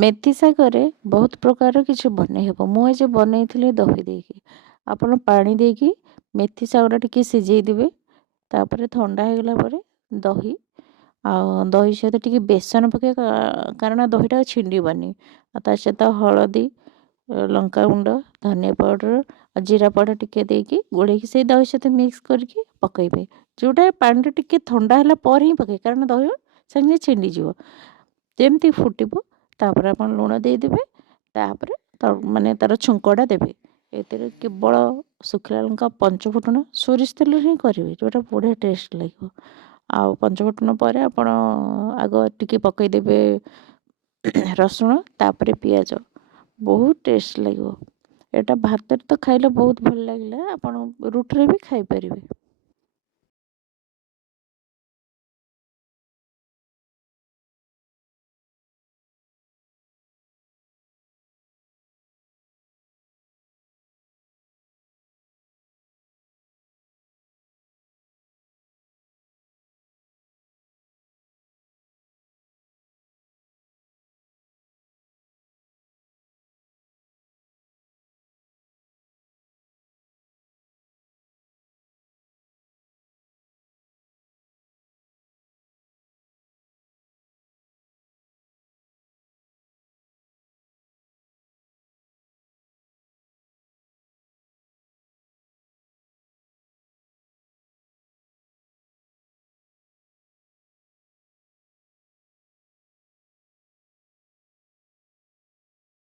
मेथी शागरे बहुत प्रकार किसी बनै हे मु आज बनई दही देकी आपण पानी देकी मेथी शागटा टिके सिझेई देबे तापर ठंडा हो गला पर दही आ दही सहित टिके बेसन पके कारण दहीटा छिंडीबानी ता सहित हलदी लंका गुंड धनिया पाउडर जीरा पाउडर टिके देकी गोड़े से दही सहित मिक्स करके पकेबे जोटा पानी टिके ठंडा होला पर ही पके कारण दही संगे छिंडी जीव जेमती फुटिबो तापर आपण लुण देदेवे तापर माने तार छुंकड़ा देवे एतिर केवल शुखला लंका पंचफुटण सोरिष तेल ही करेंगे जोटा बढ़िया टेस्ट लगे आ पंचफुटण पर आपण आग टिके पकईदेवे रसुण तापर पियाज बहुत टेस्ट लगे एटा भात तो खाइले बहुत भल लगे आपण रुटी भी खाई परिवे।